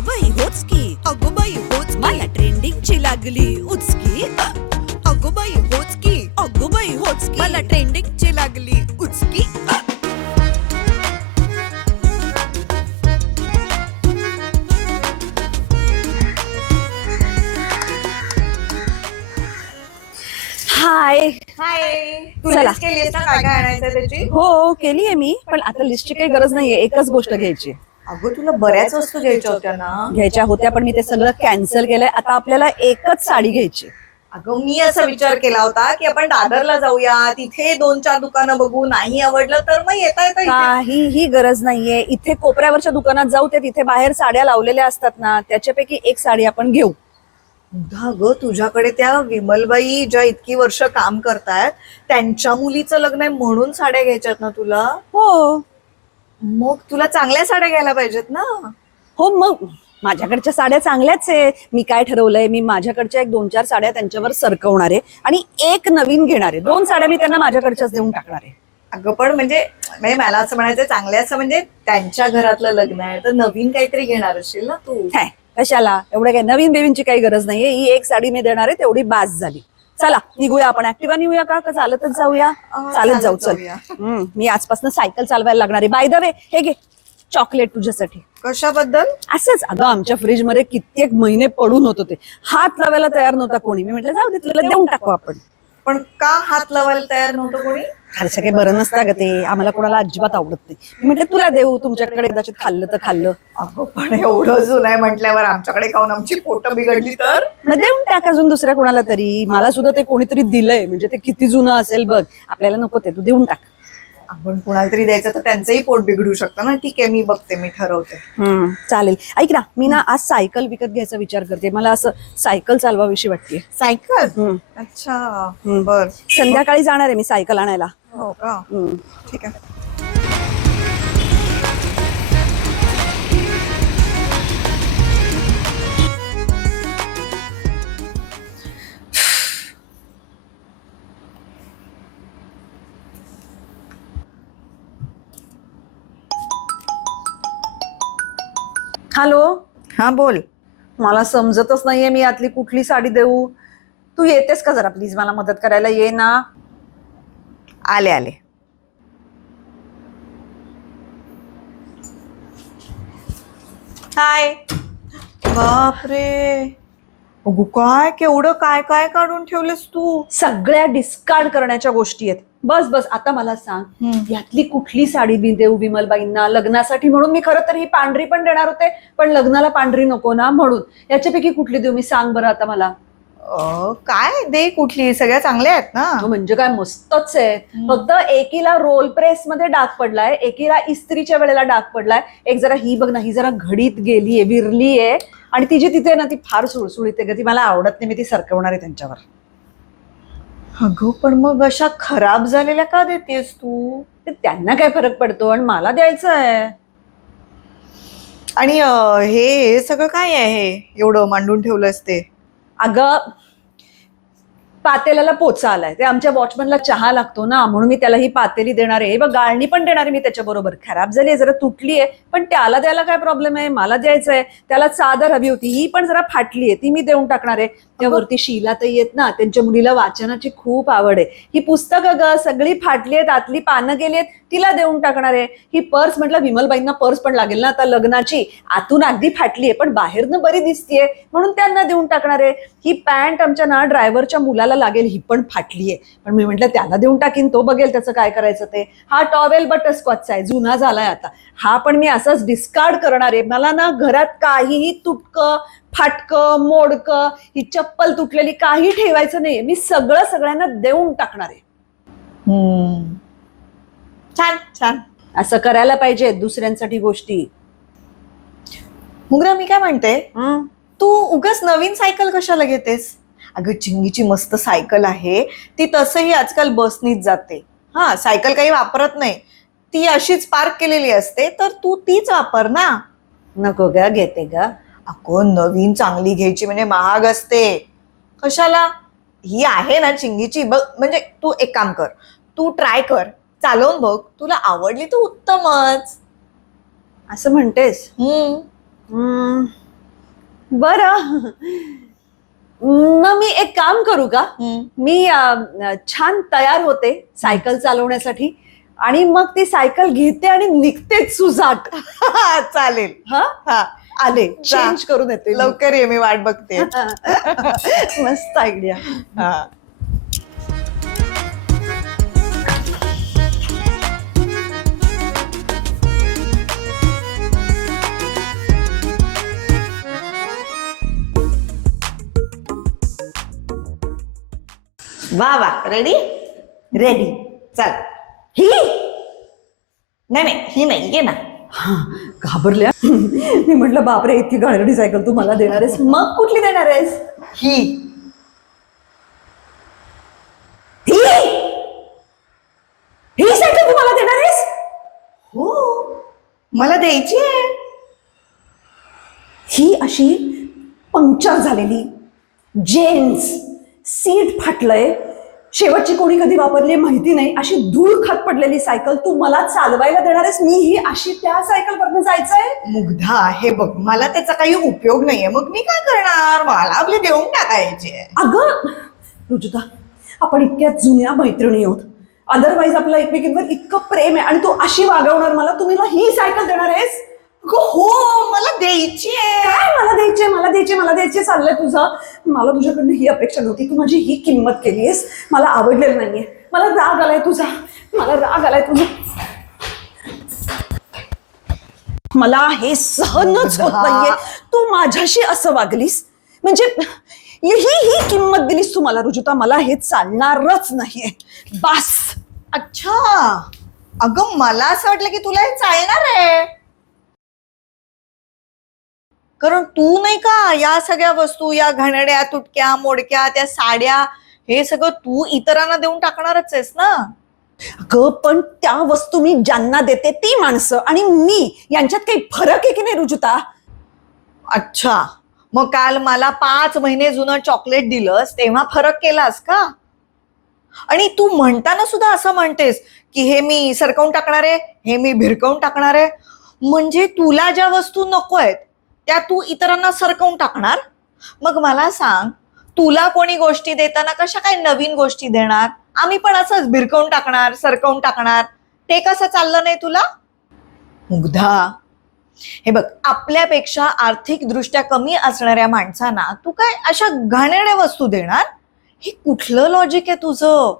अगं बाई होच की, अगं बाई होच, मला ट्रेंडिंगची लागली उचकी. अगं बाई होच की, अगं बाई होच, मला ट्रेंडिंगची लागली उचकी. हाय हाय, तू चला. लिस्ट केलीस ना काय काय आणायचंय त्याची? हो केली आहे मी, पण आता लिस्टची काही गरज नाहीये. एकच गोष्ट घ्यायची अगं तुला बऱ्याच वस्तू घ्यायच्या होत्या ना. घ्यायच्या होत्या, पण मी ते सगळं कॅन्सल केलंय. आता आपल्याला एकच साडी घ्यायची. अगं मी असा विचार केला होता की आपण दादरला जाऊया, तिथे 2-4 दुकानं बघू, नाही आवडलं तर मग येता येता इथे. काहीही गरज नाहीये. इथे कोपऱ्यावरच्या दुकानात जाऊ, ते तिथे बाहेर साड्या लावलेल्या असतात ना, त्याच्यापैकी एक साडी आपण घेऊ. ग तुझ्याकडे त्या विमलबाई ज्या इतकी वर्ष काम करतायत, त्यांच्या मुलीचं लग्न आहे म्हणून साड्या घ्यायच्यात ना तुला. हो मग तुला चांगल्या साड्या घ्यायला पाहिजेत ना. हो, मग माझ्याकडच्या साड्या चांगल्याच आहे. मी काय ठरवलंय, मी माझ्याकडच्या 1-2-4 साड्या त्यांच्यावर सरकवणार आहे आणि एक नवीन घेणार आहे. 2 साड्या मी त्यांना माझ्याकडच्याच देऊन टाकणार आहे. अगं पण म्हणजे मला असं म्हणायचं, चांगल्या असं म्हणजे त्यांच्या घरातलं लग्न आहे तर नवीन काहीतरी घेणार असेल ना तू. काय कशाला एवढं, काय नवीन बेवींची काही गरज नाहीये. ही एक साडी मी देणार आहे, तेवढी बास झाली. चला निघूया. आपण ऍक्टिव्हा निघूया का चालतच जाऊया? चालत जाऊ. चल. मी आजपासून सायकल चालवायला लागणार आहे. बाय द वे, हे घे चॉकलेट तुझ्यासाठी. कशाबद्दल? असंच. अगं आमच्या फ्रीज मध्ये कित्येक महिने पडून होत होते, हात लावायला तयार नव्हता कोणी. मी म्हटलं जाऊ दे, तुला देऊन टाकू आपण. पण का हात लावायला तयार नव्हतं कोणी? फारसं काही बरं नसतं ग ते, आम्हाला कोणाला अजिबात आवडत नाही. मी म्हटलं तुला देऊ, तुमच्याकडे कदाचित खाल्लं तर खाल्लं. अगं पण एवढं जुनं आहे म्हटल्यावर आमच्याकडे खाऊन आमची पोटं बिघडली तर? मग देऊन टाक अजून दुसऱ्या कोणाला तरी. मला सुद्धा ते कोणीतरी दिलंय, म्हणजे ते किती जुनं असेल बघ. आपल्याला नको ते, तू देऊन टाक. आपण कुणाला तरी द्यायचं तर त्यांचंही पोट बिघडू शकतं ना. ठीक आहे, मी बघते, मी ठरवते. चालेल. ऐक ना, मी ना आज सायकल विकत घ्यायचा विचार करते. मला असं सायकल चालवावीशी वाटते. सायकल? अच्छा, बर. संध्याकाळी जाणार आहे मी सायकल आणायला. हो का? ठीक आहे. हॅलो. हा बोल. मला समजतच नाहीये मी यातली कुठली साडी देऊ. तू येतेस का जरा प्लीज मला मदत करायला? ये ना. आले आले. हाय. बापरे, अगो काय केवढं काय काय काढून ठेवलंस तू. सगळ्या डिस्कार्ड करण्याच्या गोष्टी आहेत. बस बस, आता मला सांग, यातली कुठली साडी मी देऊ विमलबाईंना लग्नासाठी? म्हणून मी खरं तर ही पांढरी पण देणार होते, पण लग्नाला पांढरी नको ना, म्हणून. याच्यापैकी कुठली देऊ मी, सांग बरं आता मला. काय दे, कुठली? सगळ्या चांगल्या आहेत ना. म्हणजे काय मस्तच आहे. फक्त एकीला रोल प्रेस मध्ये डाग पडलाय, एकीला इस्त्रीच्या वेळेला डाग पडलाय. एक जरा ही बघ ना, ही जरा घडीत गेलीये, विरलीये, आणि ती जी तिथे ना ती फार सुळसुळीत आहे. ती मला आवडत नाही, मी ती सरकवणार आहे त्यांच्यावर. अगं पण मग अशा खराब झालेल्या का देतेस तू? त्यांना काय फरक पडतो, आणि मला द्यायचं आहे. आणि हे सगळं काय आहे एवढं मांडून ठेवलंस ते? अगं पातेल्याला पोचा आलाय, ते आमच्या वॉचमनला चहा लागतो ना, म्हणून मी त्याला ही पातेली देणार आहे. बघ, गाळणी पण देणार आहे मी त्याच्याबरोबर. खराब झाली आहे, जरा तुटली आहे, पण त्याला द्यायला काय प्रॉब्लेम आहे? मला द्यायचंय. त्याला चादर हवी होती, ही पण जरा फाटली आहे, ती मी देऊन टाकणार आहे. त्यावरती शीलाताई येत ना, त्यांच्या मुलीला वाचनाची खूप आवड आहे. ही पुस्तकं ग सगळी फाटली आहेत, आतली पानं गेली आहेत, तिला देऊन टाकणार आहे. ही पर्स, म्हटलं विमलबाईंना पर्स पण लागेल ना आता लग्नाची, आतून अगदी फाटली आहे पण बाहेरनं बरी दिसतीये, म्हणून त्यांना देऊन टाकणार आहे. ही पॅन्ट आमच्या ना ड्रायव्हरच्या मुलाला लागेल, ही पण फाटली आहे, पण मी म्हटलं त्याला देऊन टाकीन, तो बघेल त्याचं काय करायचं ते. हा टॉवेल बटरस्कॉचचा आहे, जुना झालाय आता. हा पण मी असाच डिस्कार्ड करणार आहे. मला ना घरात काहीही तुटकं फाटकं मोडकं, ही चप्पल तुटलेली काही ठेवायचं नाहीये. मी सगळं सगळ्यांना देऊन टाकणार आहे. छान छान. असं करायला पाहिजे दुसऱ्यांसाठी गोष्टी. मुग्रा, मी काय म्हणते, तू उगाच नवीन सायकल कशाला घेतेस? अगं चिंगीची मस्त सायकल आहे, ती तसंही आजकाल बसनीच जाते. हा, सायकल काही वापरत नाही, ती अशीच पार्क केलेली असते, तर तू तीच वापर ना. नको ग, घेते ग. अगं नवीन चांगली घ्यायची म्हणजे महाग असते. कशाला? ही आहे ना चिंगीची, बघ, म्हणजे तू एक काम कर, तू ट्राय कर, चालवून बघ, तुला आवडली तर उत्तमच. असं म्हणतेस? बरं, मग मी एक काम करू का? मी छान तयार होते सायकल चालवण्यासाठी आणि मग ती सायकल घेते आणि निघतेच सुजाट. चालेल. हा, हा, आले जा. चेंज करून येते मी. लवकर ये, मी वाट बघते. मस्त आयडिया. हा. वा वा, रेडी? रेडी. चल. ही नाही, ही नाही, ये ना. घाबरल्या. मी म्हटलं बापरे, इतकी गाडीची सायकल तू मला देणार आहेस? मग कुठली देणार आहेस? ही ही ही सायकल तू मला देणार आहेस? हो, मला द्यायची आहे. ही अशी पंक्चर झालेली, जेन्स सीट फाटलंय, शेवटची कोणी कधी वापरली माहिती नाही, अशी धूळ खात पडलेली सायकल तू मला चालवायला देणार आहेस? मी ही अशी त्या सायकल वरनं जायचंय? मुग्धा, हे बघ, मला त्याचा काही उपयोग नाहीये, मग मी काय करणार? मला आपले देऊन टाकायचे. अगं रुजुता, आपण इतक्या जुन्या मैत्रिणी आहोत, अदरवाईज आपलं एकमेकींवर इतकं प्रेम आहे आणि तू अशी वागवणार मला? तू मला ही सायकल देणार आहेस? हो, मला द्यायची आहे. काय मला द्यायचे, मला द्यायचे, मला द्यायचे चाललंय तुझं? मला तुझ्याकडनं ही अपेक्षा नव्हती. तू माझी ही किंमत केलीस, मला आवडलेलं नाहीये. मला राग आलाय तुझा, मला राग आलाय तुझा. मला हे सहनच होत नाहीये. तू माझ्याशी असं वागलीस म्हणजे ही किंमत दिलीस तू मला रुजुता. मला हे चालणारच नाहीये. बास. अच्छा, अगं मला असं वाटलं की तुला हे चालणार आहे, कारण तू नाही का या सगळ्या वस्तू, या घाणेरड्या तुटक्या मोडक्या त्या साड्या, हे सगळं तू इतरांना देऊन टाकणारच आहेस ना. अगं पण त्या वस्तू मी ज्यांना देते ती माणसं आणि मी यांच्यात काही फरक आहे की नाही रुजुता? अच्छा, मग काल मला 5 महिने जुनं चॉकलेट दिलंस तेव्हा फरक केलास का? आणि तू म्हणताना सुद्धा असं म्हणतेस की हे मी सरकवून टाकणार आहे, हे मी भिरकवून टाकणार आहे. म्हणजे तुला ज्या वस्तू नको आहेत त्या तू इतरांना सरकवून टाकणार. मग मला सांग, तुला कोणी गोष्टी देताना कशा काय नवीन गोष्टी देणार? आम्ही पण असंच भिरकवून टाकणार, सरकवून टाकणार. ते कसं चाललं नाही तुला? मुग्धा, हे बघ, आपल्यापेक्षा आर्थिक दृष्ट्या कमी असणाऱ्या माणसांना तू काय अशा घाणेरड्या वस्तू देणार? हे कुठलं लॉजिक आहे तुझं?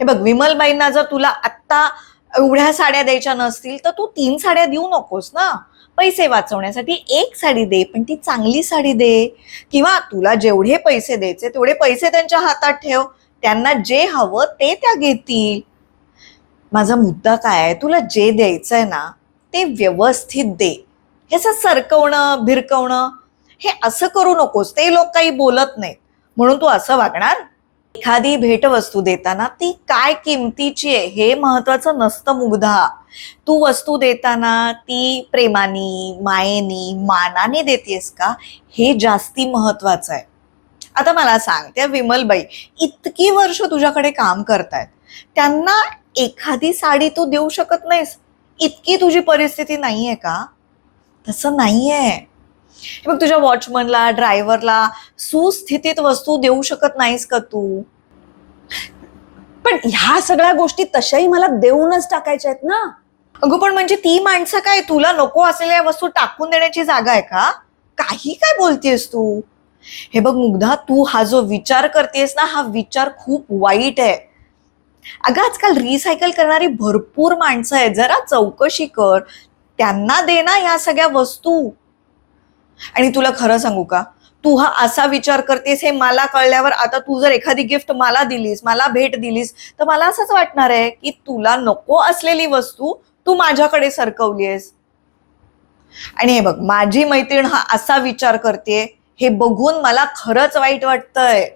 हे बघ, विमलबाईंना जर तुला आत्ता एवढ्या साड्या द्यायच्या नसतील तर तू 3 साड्या देऊ नकोस ना. पैसे वाचवण्यासाठी 1 साडी दे, पण ती चांगली साडी दे. किंवा तुला जेवढे पैसे द्यायचे तेवढे पैसे त्यांच्या हातात ठेव, त्यांना जे हवं ते त्या घेतील. माझा मुद्दा काय आहे, तुला जे द्यायचंय ना ते व्यवस्थित दे. हे असं सरकवणं भिरकवणं हे असं करू नकोस. ते लोक काही बोलत नाहीत म्हणून तू असं वागणार? एखादी भेटवस्तू देताना ती काय किमतीची आहे हे महत्वाचं नसतं मुग्धा. तू वस्तू देताना ती प्रेमानी, मायेनी, मानाने देतेस का हे जास्ती महत्वाचं आहे. आता मला सांग, त्या विमलबाई इतकी वर्ष तुझ्याकडे काम करतायत, त्यांना एखादी साडी तू देऊ शकत नाहीस? इतकी तुझी परिस्थिती नाहीये का? तसं नाहीये. मग तुझ्या वॉचमनला, ड्रायव्हरला सुस्थितीत वस्तू देऊ शकत नाहीस का तू? पण ह्या सगळ्या गोष्टी तशाही मला देऊनच टाकायच्या आहेत ना. अगं पण म्हणजे ती माणसं काय तुला नको असलेल्या वस्तू टाकून देण्याची जागा आहे का? काही काय बोलतेस तू? हे बघ मुग्धा, तू हा जो विचार करतेस ना, हा विचार खूप वाईट आहे. अगं आजकाल रिसायकल करणारी भरपूर माणसं आहेत, जरा चौकशी कर, त्यांना दे ना या सगळ्या वस्तू. आणि तुला खरं सांगू का, तू हा असा विचार करतेस हे मला कळल्यावर आता तू जर एखादी गिफ्ट मला दिलीस, मला भेट दिलीस, तर मला असंच वाटणार आहे की तुला नको असलेली वस्तू तू माझ्याकडे सरकवलीस. आणि हे बघ, माझी मैत्रीण हा असा विचार करते हे बघून मला खरंच वाईट वाटतंय.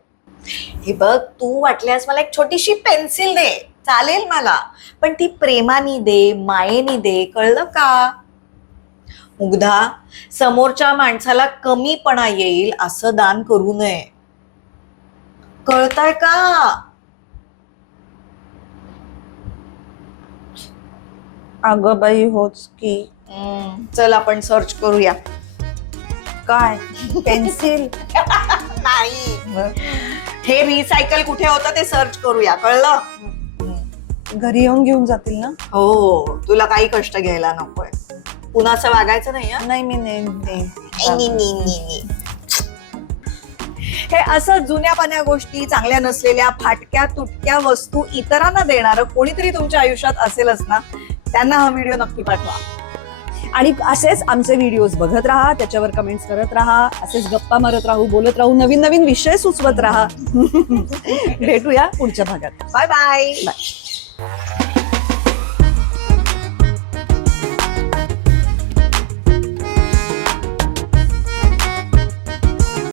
हे बघ, तू वाटल्यास मला एक छोटीशी पेन्सिल दे, चालेल मला, पण ती प्रेमानी दे, मायेनी दे, कळलं का? मुग्धा, समोरच्या माणसाला कमीपणा येईल असं दान करू नये, कळतंय का? अगं बाई होच की. चल आपण सर्च करूया. काय पेन्सिल? नाही, हे रिसायकल कुठे होतं ते सर्च करूया, कळलं? घरी येऊन घेऊन जातील ना? हो, तुला काही कष्ट घ्यायला नकोय. पुन्हा असं वागायचं नाही हं? नाही मी हे असं जुन्या पान्या गोष्टी, चांगल्या नसलेल्या फाटक्या तुटक्या वस्तू इतरांना देणारं कोणीतरी तुमच्या आयुष्यात असेलच ना, त्यांना हा व्हिडिओ नक्की पाठवा. आणि असेच आमचे व्हिडिओज बघत राहा, त्याच्यावर कमेंट्स करत राहा, असेच गप्पा मारत राहू, बोलत राहू, नवीन नवीन विषय सुचवत राहा. भेटूया पुढच्या भागात. Bye bye. बाय.